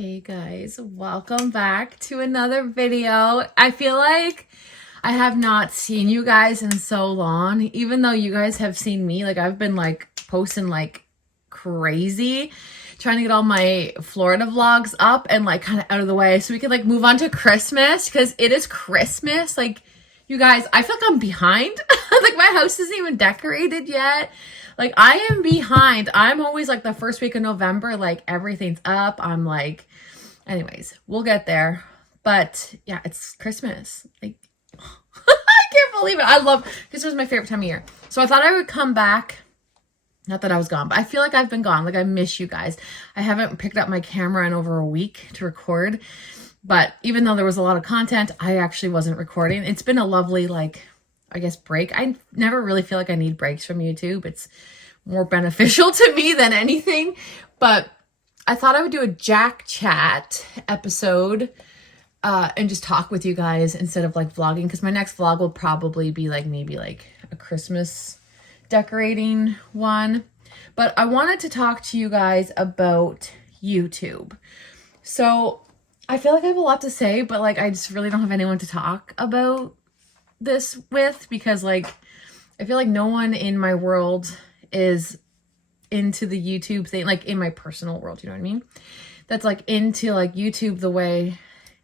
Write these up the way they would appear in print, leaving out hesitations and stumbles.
Hey guys, welcome back to another video. I feel like I have not seen you guys in so long, even though you guys have seen me. Like, I've been like posting like crazy, trying to get all my Florida vlogs up and like kind of out of the way so we can like move on to Christmas, because it is Christmas. Like, you guys, I feel like I'm behind. Like, my house isn't even decorated yet. Like, I am behind. I'm always like the first week of November, like everything's up. I'm like, anyways, we'll get there. But yeah, it's Christmas. Like, I can't believe it. I love, Christmas is my favorite time of year. So I thought I would come back. Not that I was gone, but I feel like I've been gone. Like, I miss you guys. I haven't picked up my camera in over a week to record. But even though there was a lot of content, I actually wasn't recording. It's been a lovely, like, I guess, break. I never really feel like I need breaks from YouTube. It's more beneficial to me than anything. But I thought I would do a Jac Chat episode and just talk with you guys instead of like vlogging, because my next vlog will probably be like maybe like a Christmas decorating one. But I wanted to talk to you guys about YouTube. So I feel like I have a lot to say, but like I just really don't have anyone to talk about this with, because like I feel like no one in my world is into the YouTube thing, like in my personal world, you know what I mean, that's like into like YouTube the way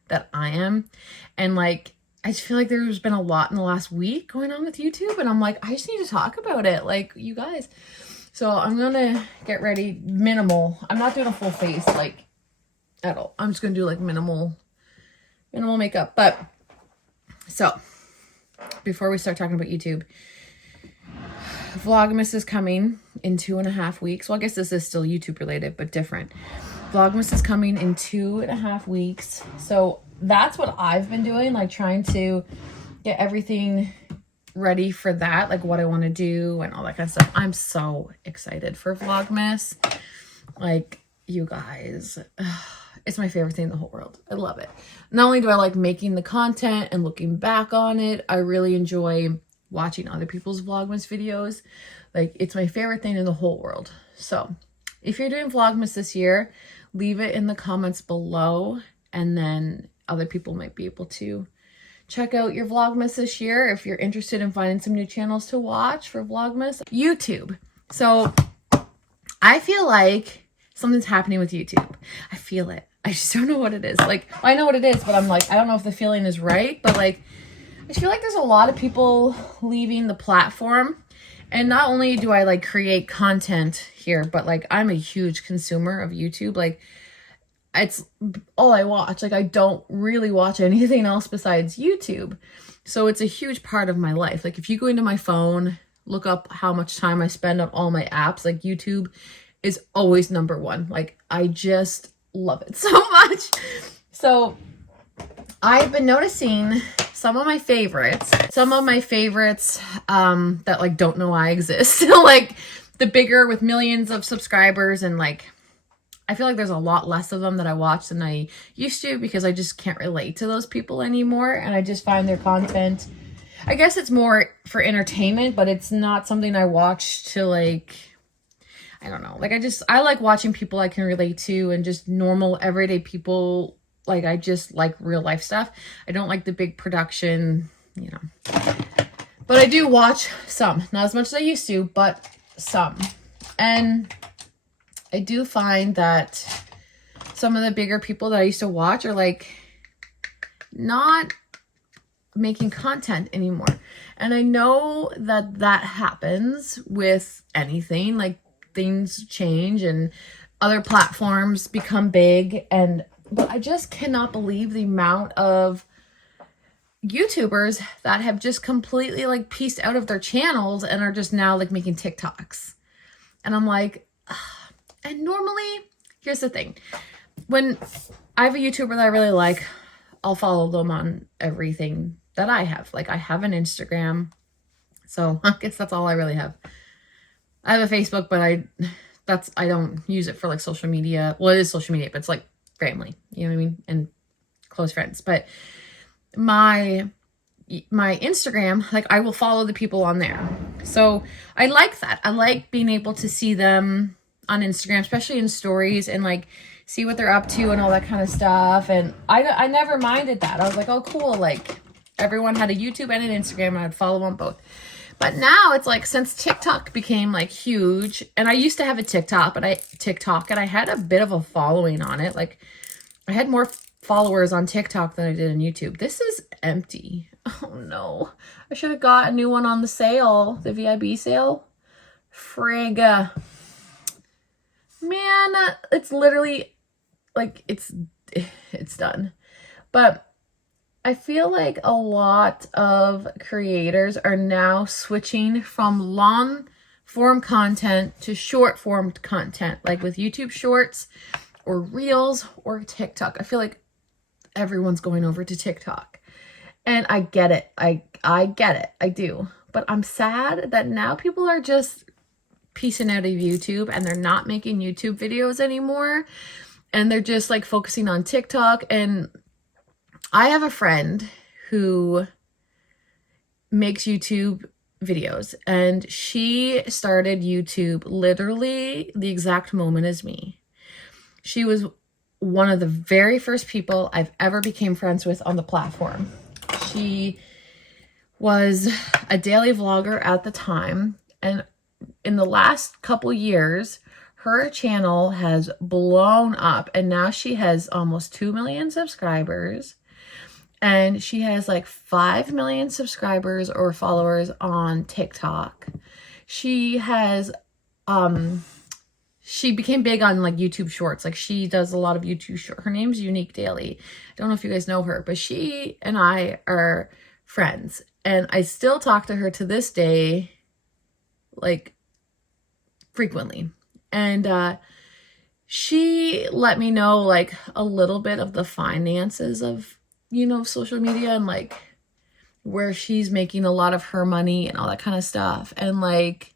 that I am. And like I just feel like there's been a lot in the last week going on with YouTube, and I'm like, I just need to talk about it, like, you guys. So I'm gonna get ready, minimal. I'm not doing a full face like at all. I'm just gonna do like minimal makeup. But so before we start talking about YouTube, Vlogmas is coming in 2.5 weeks. Well, I guess this is still YouTube related, but different. Vlogmas is coming in 2.5 weeks. So that's what I've been doing, like trying to get everything ready for that, like what I want to do and all that kind of stuff. I'm so excited for Vlogmas. Like, you guys, it's my favorite thing in the whole world. I love it. Not only do I like making the content and looking back on it, I really enjoy watching other people's Vlogmas videos. Like, it's my favorite thing in the whole world. So if you're doing Vlogmas this year, leave it in the comments below, and then other people might be able to check out your Vlogmas this year if you're interested in finding some new channels to watch for Vlogmas. YouTube. So I feel like something's happening with YouTube. I feel it. I just don't know what it is. Like, I know what it is, but I'm like, I don't know if the feeling is right, but like, I feel like there's a lot of people leaving the platform. And not only do I like create content here, but like I'm a huge consumer of YouTube. Like, it's all I watch. Like, I don't really watch anything else besides YouTube. So it's a huge part of my life. Like, if you go into my phone, look up how much time I spend on all my apps, like YouTube is always number one. Like, I just love it so much. So I've been noticing some of my favorites that like don't know I exist. Like the bigger with millions of subscribers, and like I feel like there's a lot less of them that I watch than I used to, because I just can't relate to those people anymore. And I just find their content, I guess it's more for entertainment, but it's not something I watch to like, I don't know. Like, I like watching people I can relate to, and just normal everyday people. Like, I just like real life stuff. I don't like the big production, you know. But I do watch some. Not as much as I used to, but some. And I do find that some of the bigger people that I used to watch are like not making content anymore. And I know that that happens with anything. Like, things change and other platforms become big, but I just cannot believe the amount of YouTubers that have just completely like pieced out of their channels and are just now like making TikToks. And I'm like, ugh. And normally, here's the thing. When I have a YouTuber that I really like, I'll follow them on everything that I have. Like, I have an Instagram. So I guess that's all I really have. I have a Facebook, but I don't use it for like social media. Well, it is social media, but it's like family, you know what I mean? And close friends. But my Instagram, like, I will follow the people on there. So I like that. I like being able to see them on Instagram, especially in stories, and like see what they're up to and all that kind of stuff. And I never minded that. I was like, oh, cool. Like, everyone had a YouTube and an Instagram, and I'd follow on both. But now it's like, since TikTok became like huge, and I used to have a TikTok, and I had a bit of a following on it. Like, I had more followers on TikTok than I did on YouTube. This is empty. Oh no. I should have got a new one on the sale, the VIB sale. Frig. Man, it's literally like, it's done. But I feel like a lot of creators are now switching from long form content to short form content, like with YouTube Shorts or Reels or TikTok. I feel like everyone's going over to TikTok, and I get it. I get it. I do. But I'm sad that now people are just piecing out of YouTube, and they're not making YouTube videos anymore, and they're just like focusing on TikTok. And I have a friend who makes YouTube videos, and she started YouTube literally the exact moment as me. She was one of the very first people I've ever became friends with on the platform. She was a daily vlogger at the time, and in the last couple years, her channel has blown up, and now she has almost 2 million subscribers. And she has like 5 million subscribers or followers on TikTok. She has, she became big on like YouTube Shorts. Like, she does a lot of YouTube Shorts. Her name's Unique Daily. I don't know if you guys know her, but she and I are friends. And I still talk to her to this day, like, frequently. And she let me know like a little bit of the finances of, you know, social media, and like where she's making a lot of her money and all that kind of stuff. And like,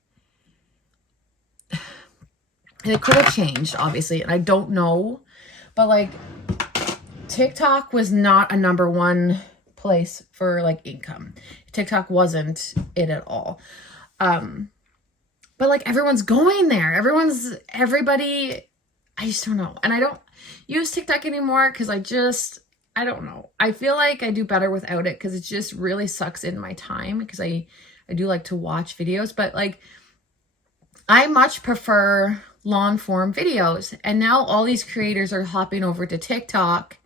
and it could have changed, obviously, and I don't know, but like, TikTok was not a -- place for like income. TikTok wasn't it at all. But like, everyone's going there. Everybody, I just don't know. And I don't use TikTok anymore because I don't know. I feel like I do better without it, because it just really sucks in my time, because I do like to watch videos. But like, I much prefer long form videos. And now all these creators are hopping over to TikTok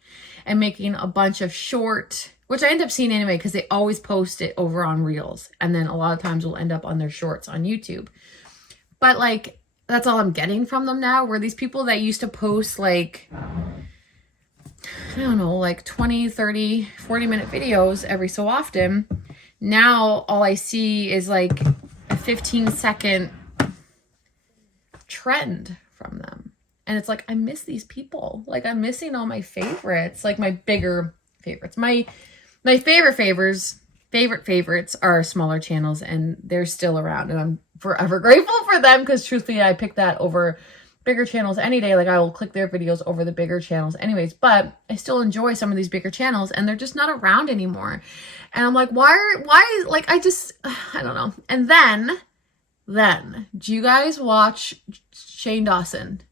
and making a bunch of short, which I end up seeing anyway, because they always post it over on Reels. And then a lot of times will end up on their shorts on YouTube. But like, that's all I'm getting from them now, where these people that used to post like, I don't know, like 20, 30, 40-minute videos every so often. Now all I see is like a 15-second trend from them. And it's like, I miss these people. Like, I'm missing all my favorites, like my bigger favorites. My favorite favorites are smaller channels, and they're still around, and I'm forever grateful for them, because truthfully, I pick that over bigger channels any day. Like, I will click their videos over the bigger channels anyways, but I still enjoy some of these bigger channels, and they're just not around anymore. And I'm like, why, like, I don't know. And then, do you guys watch Shane Dawson?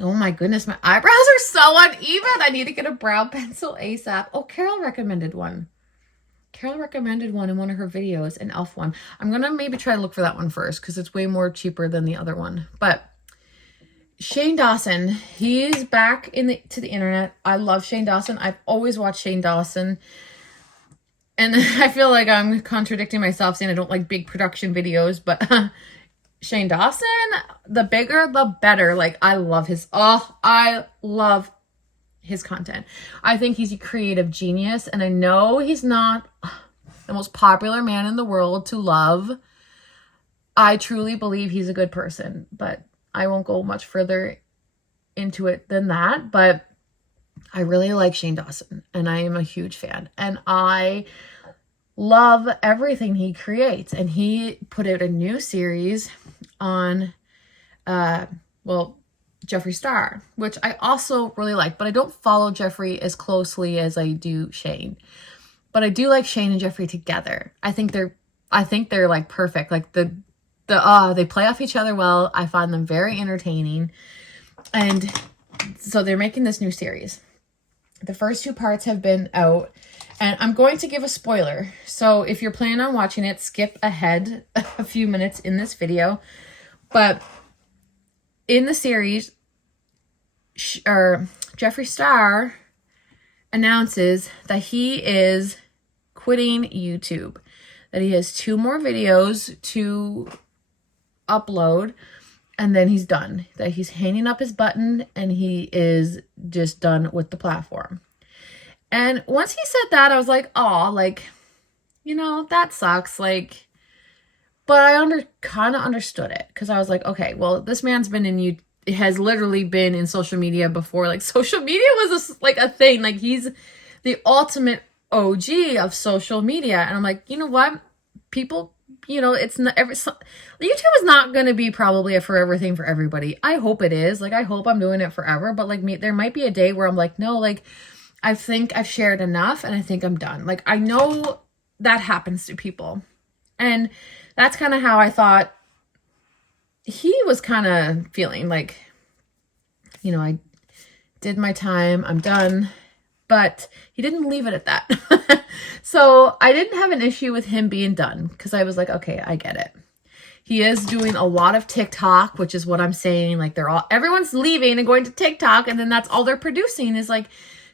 Oh my goodness, my eyebrows are so uneven. I need to get a brow pencil ASAP. Oh, Carol recommended one. Carol recommended one in one of her videos, an elf one. I'm going to maybe try to look for that one first, because it's way more cheaper than the other one. But Shane Dawson, he's back to the internet. I love Shane Dawson. I've always watched Shane Dawson. And I feel like I'm contradicting myself saying I don't like big production videos, but Shane Dawson, the bigger, the better. Like, I love his content. I think he's a creative genius, and I know he's not the most popular man in the world to love. I truly believe he's a good person, but I won't go much further into it than that. But I really like Shane Dawson, and I am a huge fan, and I love everything he creates. And he put out a new series on Jeffree Star, which I also really like, but I don't follow Jeffree as closely as I do Shane. But I do like Shane and Jeffree together. I think they're like perfect. Like they play off each other well. I find them very entertaining. And so they're making this new series. The first 2 parts have been out, and I'm going to give a spoiler. So if you're planning on watching it, skip ahead a few minutes in this video. But in the series, Jeffree Star announces that he is quitting YouTube, that he has 2 more videos to upload, and then he's done, that he's hanging up his button and he is just done with the platform. And once he said that, I was like, oh, like, you know, that sucks. Like, but I kind of understood it, because I was like, okay, well, this man's been in has literally been in social media before. Like, social media was a thing. Like, he's the ultimate OG of social media. And I'm like, you know what? People, you know, it's not YouTube is not going to be probably a forever thing for everybody. I hope it is. Like, I hope I'm doing it forever. But like, there might be a day where I'm like, no, like, I think I've shared enough and I think I'm done. Like, I know that happens to people. And that's kind of how I thought he was kind of feeling. Like, you know, I did my time, I'm done. But he didn't leave it at that. So I didn't have an issue with him being done, because I was like, okay, I get it. He is doing a lot of TikTok, which is what I'm saying. Like, everyone's leaving and going to TikTok, and then that's all they're producing is like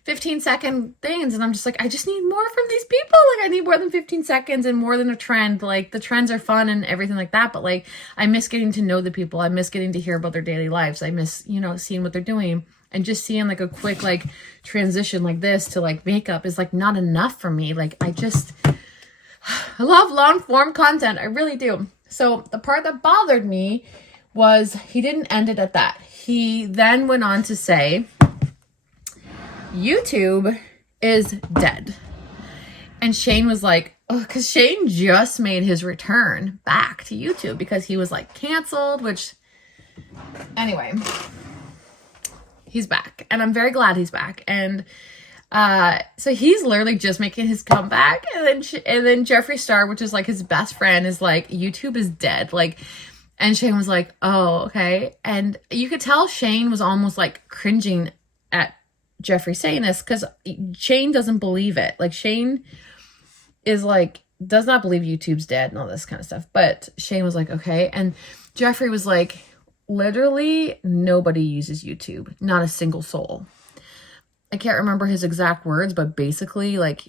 15-second things. And I'm just like, I just need more from these people. Like, I need more than 15 seconds and more than a trend. Like, the trends are fun and everything like that, but like, I miss getting to know the people. I miss getting to hear about their daily lives. I miss, you know, seeing what they're doing. And just seeing like a quick like transition like this to like makeup is like not enough for me. Like, I love long form content. I really do. So the part that bothered me was he didn't end it at that. He then went on to say, YouTube is dead. And Shane was like, oh, because Shane just made his return back to YouTube because he was like canceled, which anyway, he's back, and I'm very glad he's back. And so he's literally just making his comeback, and then Jeffree Star, which is like his best friend, is like, YouTube is dead. Like, and Shane was like, oh, okay. And you could tell Shane was almost like cringing at Jeffree saying this, because Shane doesn't believe it. Like, Shane is like, does not believe YouTube's dead and all this kind of stuff. But Shane was like, okay. And Jeffree was like, literally nobody uses YouTube, not a single soul. I can't remember his exact words, but basically, like,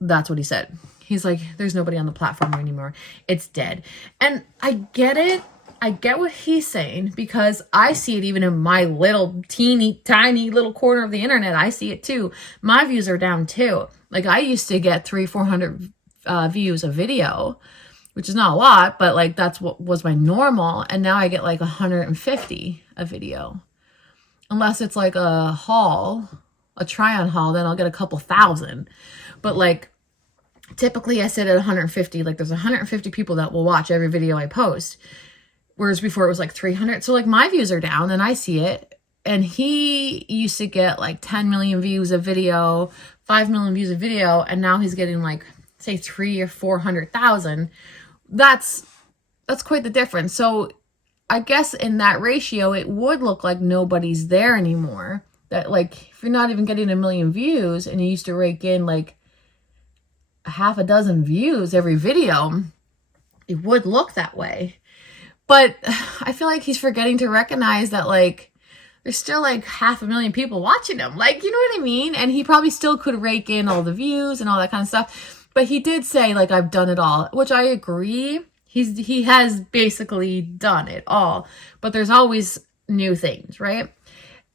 that's what he said. He's like, there's nobody on the platform anymore. It's dead. And I get it. I get what he's saying, because I see it even in my little teeny tiny little corner of the internet. I see it too. My views are down too. Like, I used to get 300-400 views a video, which is not a lot, but like, that's what was my normal. And now I get like 150 a video. Unless it's like a haul, a try on haul, then I'll get a couple thousand. But like, typically I sit at 150, like there's 150 people that will watch every video I post. Whereas before it was like 300. So like, my views are down and I see it. And he used to get like 10 million views a video, 5 million views a video. And now he's getting like, say 300,000 or 400,000. That's quite the difference. So I guess in that ratio, it would look like nobody's there anymore. That like, if you're not even getting 1 million views and you used to rake in like half a dozen views every video, it would look that way. But I feel like he's forgetting to recognize that like, there's still like 500,000 people watching him. Like, you know what I mean? And he probably still could rake in all the views and all that kind of stuff. But he did say, like, I've done it all, which I agree. He has basically done it all, but there's always new things, right?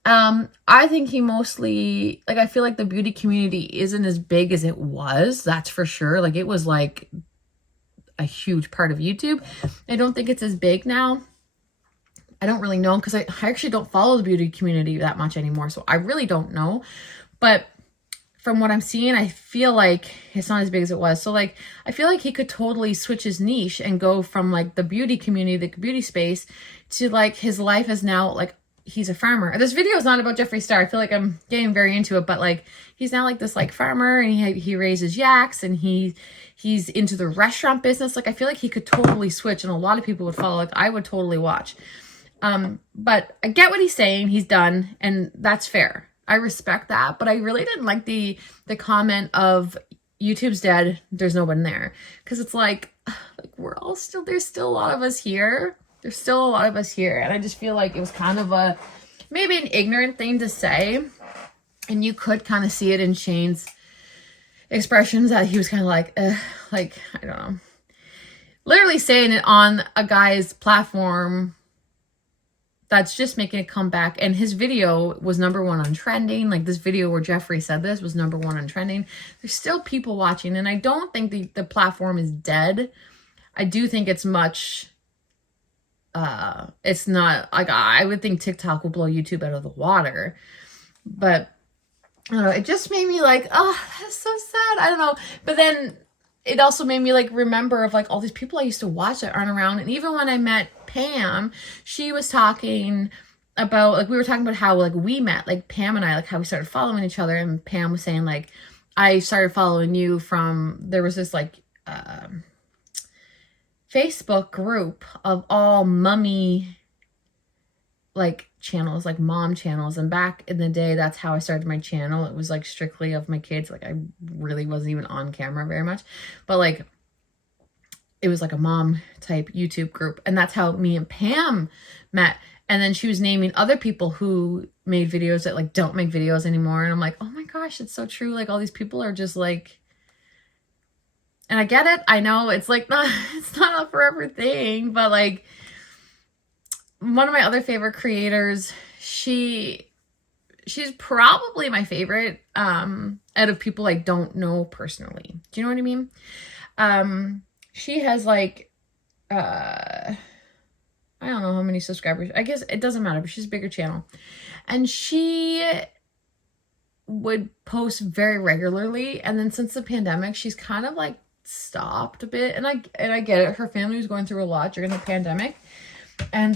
I think he mostly, like, I feel like the beauty community isn't as big as it was. That's for sure. Like, it was like a huge part of YouTube. I don't think it's as big now. I don't really know, because I actually don't follow the beauty community that much anymore. So I really don't know. But from what I'm seeing, I feel like it's not as big as it was. So like, I feel like he could totally switch his niche and go from like the beauty community, the beauty space, to like his life is now like, he's a farmer. This video is not about Jeffree Star. I feel like I'm getting very into it, but like, he's now like this like farmer, and he raises yaks, and he's into the restaurant business. Like, I feel like he could totally switch, and a lot of people would follow. Like, I would totally watch. But I get what he's saying. He's done, and that's fair. I respect that, but I really didn't like the comment of YouTube's dead, there's no one there. Because it's like we're all still, there's still a lot of us here. There's still a lot of us here. And I just feel like it was kind of a, maybe an ignorant thing to say. And you could kind of see it in Shane's expressions that he was kind of like, I don't know. Literally saying it on a guy's platform that's just making a comeback. And his video was #1 on trending. Like this video where Jeffrey said this was #1 on trending. There's still people watching. And I don't think the platform is dead. I do think it's much, it's not, like, I would think TikTok will blow YouTube out of the water. But I don't know, it just made me like, oh, that's so sad. I don't know. But then it also made me like remember of like all these people I used to watch that aren't around. And even when I met Pam, she was talking about, like, we were talking about how like we met, like Pam and I, like how we started following each other. And Pam was saying like, I started following you from, there was this like Facebook group of all mummy like channels, like mom channels. And back in the day, that's how I started my channel. It was like strictly of my kids. Like I really wasn't even on camera very much, but like it was like a mom type YouTube group. And that's how me and Pam met. And then she was naming other people who made videos that like don't make videos anymore. And I'm like, oh my gosh, it's so true. Like all these people are just like, and I get it. I know it's like not, it's not a forever thing, but like one of my other favorite creators, she's probably my favorite out of people I don't know personally. Do you know what I mean? She has like I don't know how many subscribers. I guess it doesn't matter, but she's a bigger channel. And she would post very regularly, and then since the pandemic, she's kind of like stopped a bit. And I get it. Her family was going through a lot during the pandemic. And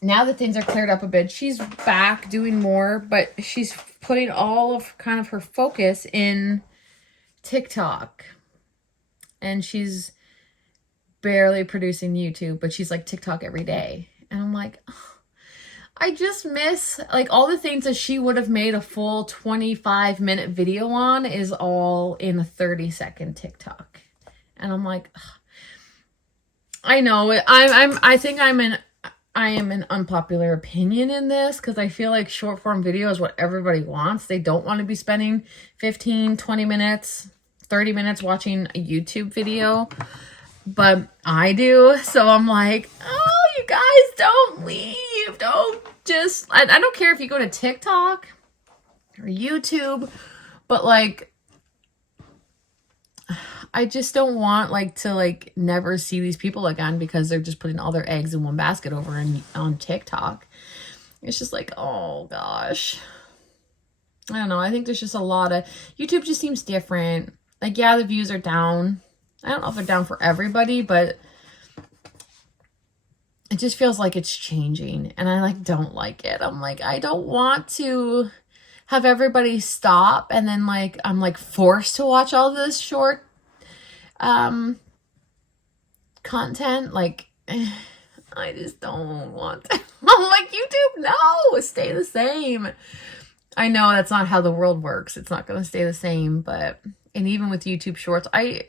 now that things are cleared up a bit, she's back doing more, but she's putting all of kind of her focus in TikTok. And she's barely producing YouTube, but she's like TikTok every day. And I'm like, oh, I just miss like all the things that she would have made a full 25-minute video on is all in a 30-second TikTok. And I'm like, ugh. I know I think I am an unpopular opinion in this, because I feel like short form video is what everybody wants. They don't want to be spending 15, 20 minutes, 30 minutes watching a YouTube video, but I do. So I'm like, oh, you guys don't leave. Don't just, I don't care if you go to TikTok or YouTube, but like, I just don't want like to like never see these people again because they're just putting all their eggs in one basket over on TikTok. It's just like, oh gosh. I don't know. I think there's just a lot of, YouTube just seems different. Like, yeah, the views are down. I don't know if they're down for everybody, but it just feels like it's changing, and I like don't like it. I'm like, I don't want to have everybody stop and then like I'm like forced to watch all this short content. Like, I just don't want to. I'm like, YouTube, no, stay the same. I know that's not how the world works. It's not going to stay the same, but, and even with YouTube shorts, I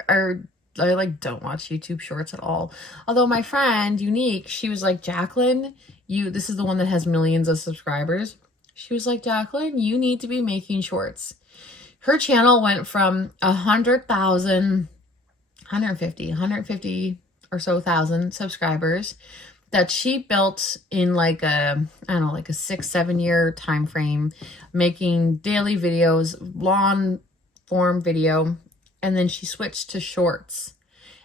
like don't watch YouTube shorts at all. Although my friend Unique, she was like, Jaclyn, this is the one that has millions of subscribers. She was like, Jaclyn, you need to be making shorts. Her channel went from 100,000, 150 or so thousand subscribers that she built in like a, I don't know, like a 6-7 year time frame, making daily videos, long form video. And then she switched to shorts,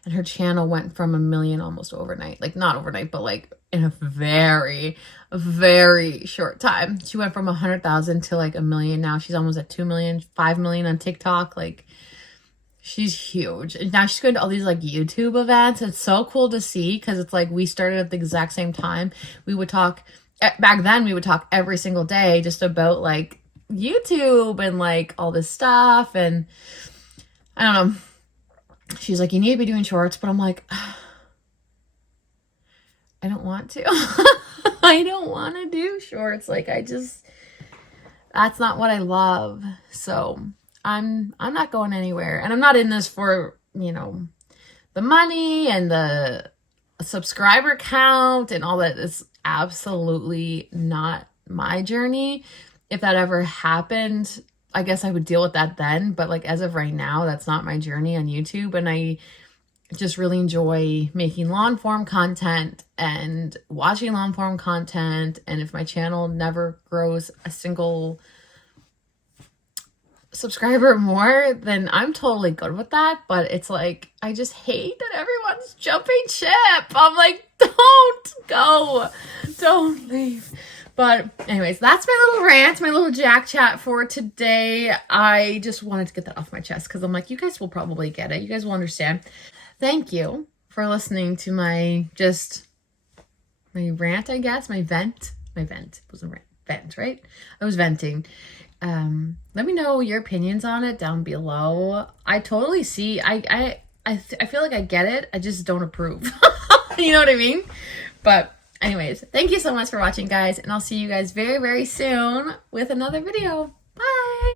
and her channel went from 1 million almost overnight. Like not overnight, but like in a very, very short time. She went from 100,000 to like 1 million. Now she's almost at 2 million, 5 million on TikTok. Like, she's huge. And now she's going to all these like YouTube events. It's so cool to see, because it's like we started at the exact same time. We would talk, back then we would talk every single day just about like YouTube and like all this stuff. And I don't know. She's like, you need to be doing shorts. But I'm like, I don't want to. I don't want to do shorts. Like, that's not what I love. So I'm not going anywhere. And I'm not in this for, you know, the money and the subscriber count and all that. Is absolutely not my journey. If that ever happened, I guess I would deal with that then. But like, as of right now, that's not my journey on YouTube. And I just really enjoy making long form content and watching long form content. And if my channel never grows a single subscriber more, then I'm totally good with that. But it's like, I just hate that everyone's jumping ship. I'm like, don't go, don't leave. But anyways, that's my little rant, my little Jac Chat for today. I just wanted to get that off my chest because I'm like, you guys will probably get it. You guys will understand. Thank you for listening to my rant, I guess, my vent. My vent. It wasn't rant, vent, right? I was venting. Let me know your opinions on it down below. I totally see. I feel like I get it. I just don't approve. You know what I mean? But anyways, thank you so much for watching, guys, and I'll see you guys very, very soon with another video. Bye!